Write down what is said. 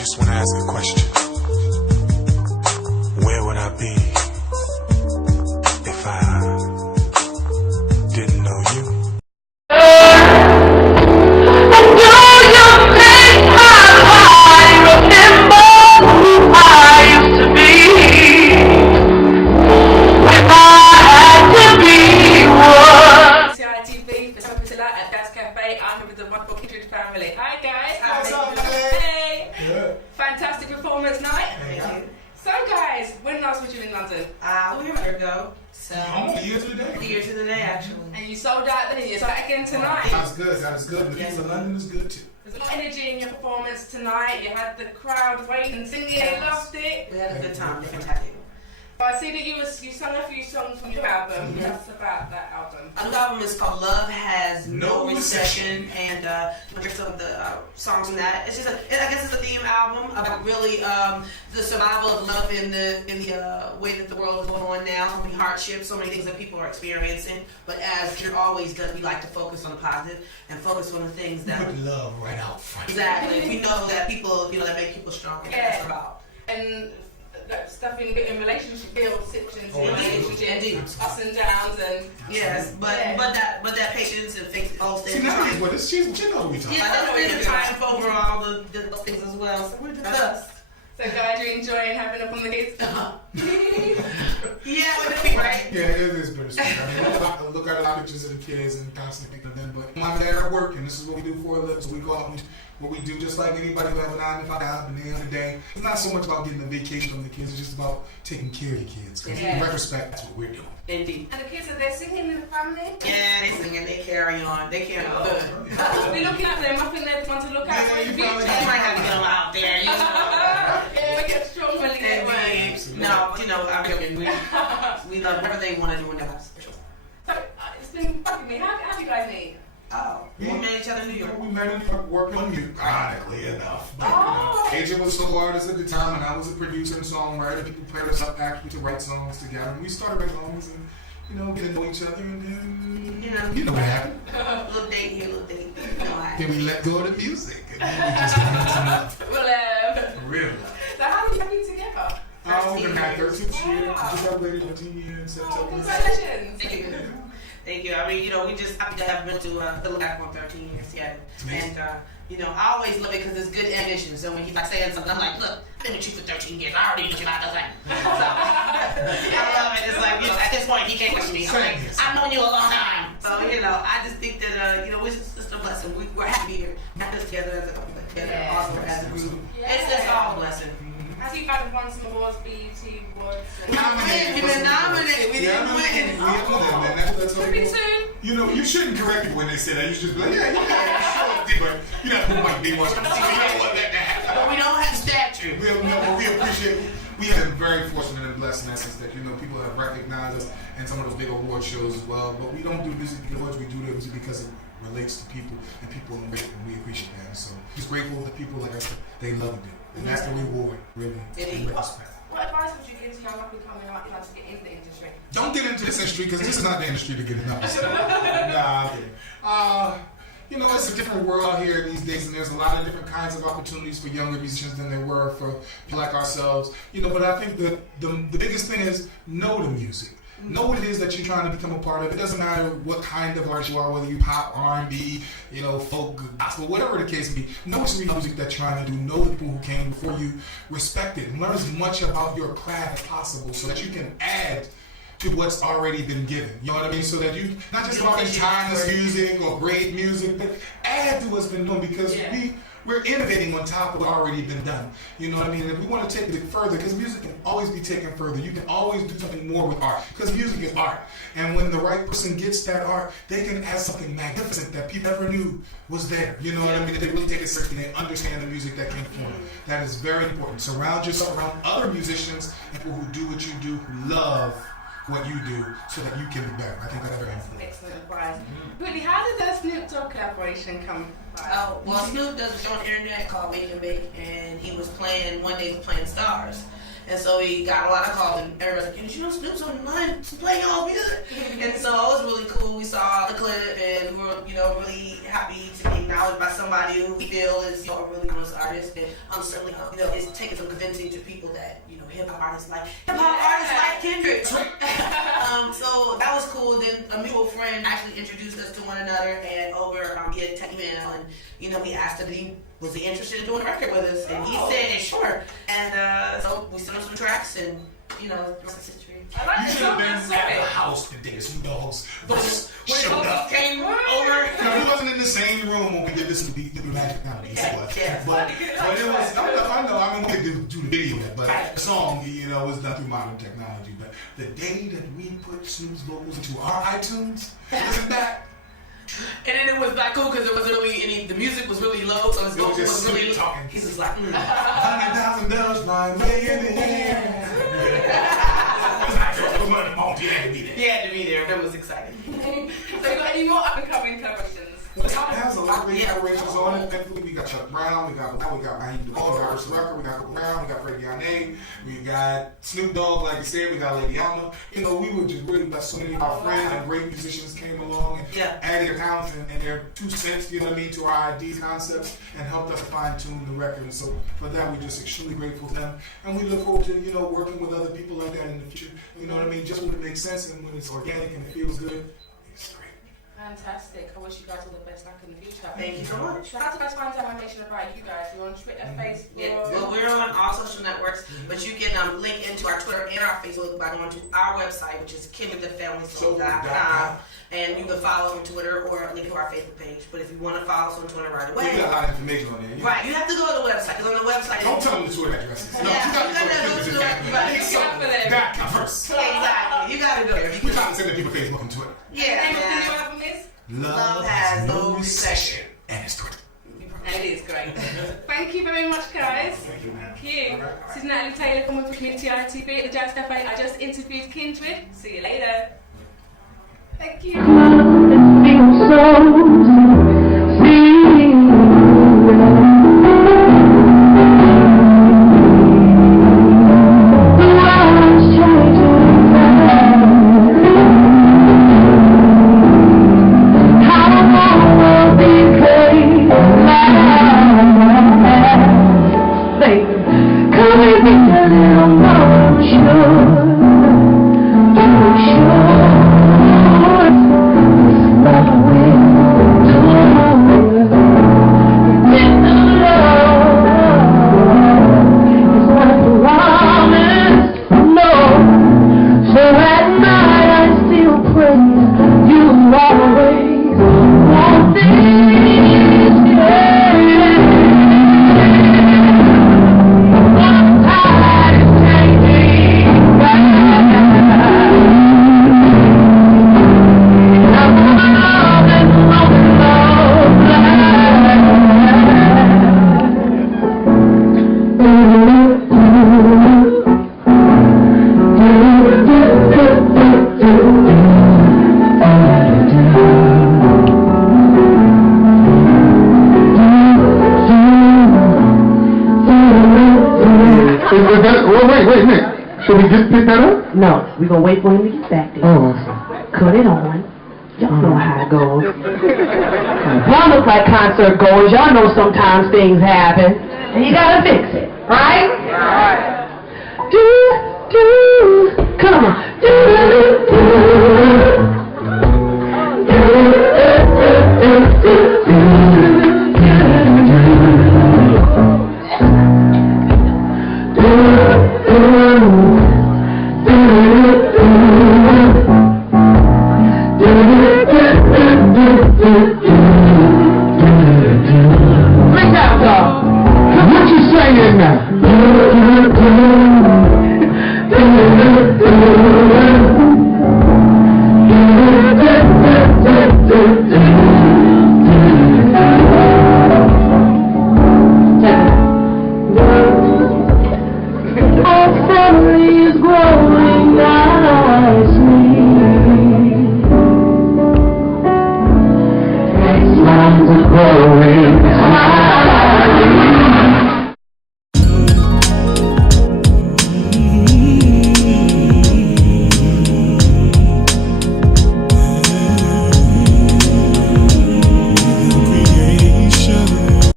just want to ask a question. Where would I be if I didn't know you? I'm with the wonderful Kindred family. Hi guys. What's up, Hey. Good. Fantastic performance night. Thank you. So guys, when last was you in London? We were a year ago. So Almost a year to the day. a year to the day, actually. And you sold out then, you sold out again tonight. That was good. That was good. The people of London was good too. There's a lot of energy in your performance tonight. You had the crowd waiting and singing, they loved it. We had a good time. Fantastic. But I see that you sung a few songs from your album. That's about that album. Our new album is called Love Has No Recession, and some of the songs from that. It's just, I guess it's a theme album about really the survival of love in the way that the world is going on now. So many hardships, so many things that people are experiencing. But as you're always does, we like to focus on the positive and focus on the things that Put love right out front. exactly. We know that people, that make people stronger. Yeah. That's about. And that stuff in relationship builds situations in Oh, relationship, indeed. ups and downs, and Yes, but that patience and things, all things. See, Natalie's with us. She knows what we talking Yeah, about. I know we have time over all the those things as well. So we're just so guys, you're enjoying having up on the kids. yeah, right. Yeah, it is bittersweet. I mean, I look at a lot of pictures of the kids and constantly think of them. But mom and dad are working. This is what we do for a living. So we go out and what we do, just like anybody who have a 9 to 5 job, and at the end of the day, it's not so much about getting a vacation from the kids. It's just about taking care of your kids. Because in retrospect, that's what we're doing. Indeed. And the kids are there singing in the family. Yeah, they sing and they carry on. They carry on good. We're looking at them. I think they're one to look at for the You future. might have to get them out there. Yeah, we get strong when they get away. No, I mean, we love whatever they want to do in their lives. So it's been bugging me. How do you guys meet? Oh, we met each other in New York. We met in New York working on music, ironically enough. But, Agent was a solo artist at the time, and I was a producer and songwriter. People paired us up actually to write songs together. And we started writing songs and, getting to know each other. And then, you know what happened. Little date here, little date. Then we let go of the music. And then we just went into love. Real love. So how long have you been together? We've been married 13 years. Just celebrated 13 years in September. Congratulations. Thank you. Thank you. I mean, we just happy to have been to look back on 13 years together. And, I always love it because it's good ambition. So when he's like saying something, I'm like, look, I've been with you for 13 years. I already know you about the thing. So I love it. It's like, at this point, he can't question me. I'm like, I've known you a long time. So, I just think that, it's just a blessing. We're happy here. Not just together as a couple, but together also as a group. It's just all a blessing. As you guys have won some awards, BET awards. We been nominated. We didn't win. That's Coming soon. You shouldn't correct people when they say that. You should just be like, yeah, sure. But who might be watching TV? We don't want that to happen. But we don't have stature. We appreciate. We have been very fortunate and blessed in that sense that people have recognized us in some of those big award shows as well. But we don't do music awards. We do music because it relates to people and people in the way, and we appreciate that. So just grateful to people like us. They love it, and that's the reward, really. What advice would you give to young up and coming out trying to get into the industry? Don't get into this industry because this is not the industry to get into. Nah, it's a different world out here these days, and there's a lot of different kinds of opportunities for younger musicians than there were for people like ourselves. But I think the biggest thing is know the music. Know what it is that you're trying to become a part of. It doesn't matter what kind of artist you are, whether you pop, R&B, folk, gospel, whatever the case may be. Know what's the music that you're trying to do. Know the people who came before you. Respect it. And learn as much about your craft as possible so that you can add to what's already been given. You know what I mean? So that you, not just about timeless music or great music, but add to what's been done because we're innovating on top of what's already been done. You know what I mean? And we want to take it further because music can always be taken further. You can always do something more with art because music is art. And when the right person gets that art, they can add something magnificent that people never knew was there. You know what I mean? They really take it seriously and they understand the music that came from it. That is very important. Surround yourself around other musicians and people who do what you do, who love what you do so that you can be better. I think that's very important. Excellent advice. Really, how did the Snoop Dogg collaboration come about? Snoop does a show on the internet called Make and Bake, and he was playing Stars. And so he got a lot of calls, and everybody's like, "Did you know Snoop's online playing y'all music?" And so it was really cool. We saw the clip, and we were, really happy to be acknowledged by somebody who we feel is, a really honest artist. And certainly, it's taken some convincing to people that, hip hop artists like Kindred. So that was cool. Then a mutual friend actually introduced us to one another, and over via tech email, and we asked him if he was interested in doing a record with us, and he said sure. And so we sent him some tracks, and the rest is history. I like You the should have song been that's at the it. house the day Snoop Dogg's those When showed up. came over. Now, we wasn't in the same room when we did this to be Magic Melody. Yeah. But it was, I know, we could do the video, but the song, was done through modern technology. But the day that we put Snoop's vocals into our iTunes, isn't that? And then it was not cool because it wasn't really the music was really low, so his It was vocal just was really Snoop talking. He was like, $100,000 flying way in the air. He had to be there. He had to be there. That was exciting. So you got any more up and coming collaborations? Well, the top has a lot of great collaborations on it. Thankfully, we got Chuck Brown, we got Raheem DeVaughn, we got Ursa Rucker, we got Chris Brown, we got Freddie Yane, we got Snoop Dogg, like you said, we got Lady Alma. We were just really blessed. So many of our friends and great musicians came along and added their talents and their 2 cents, to our ideas, concepts, and helped us fine tune the record. And so for that, we're just extremely grateful to them. And we look forward to working with other people like that in the future. Just when it makes sense and when it's organic and it feels good. Fantastic. I wish you guys all the best luck in the future. Thank you so much. How do you guys find out information about you guys? You're on Twitter, Facebook? Yeah, well, we're on all social networks, but you can link into our Twitter and our Facebook by going to our website, which is kindredthefamilysoul.com. And you can follow us on Twitter or link to our Facebook page. But if you want to follow us on Twitter right away, we got a lot of information on there. Right, you have to go to the website, because on the website... Don't tell them the Twitter addresses. No, you got to go to the Exactly. You got to go there. We're trying to send the people Facebook and Twitter. Yeah. Love has no recession. And it's Twitter. And it is great. Thank you very much, guys. Thank you, man. Thank you. This is Natalie Taylor coming from Community ITV at the Jazz Cafe. I just interviewed Kindred. See you later. Thank you. Wait. Should we just pick that up? No, we're going to wait for him to get back there. Oh. Cut it on. Y'all know how it goes. Y'all look like concert goers. Y'all know sometimes things happen. And you got to fix it. Right? Right. Come on. Do.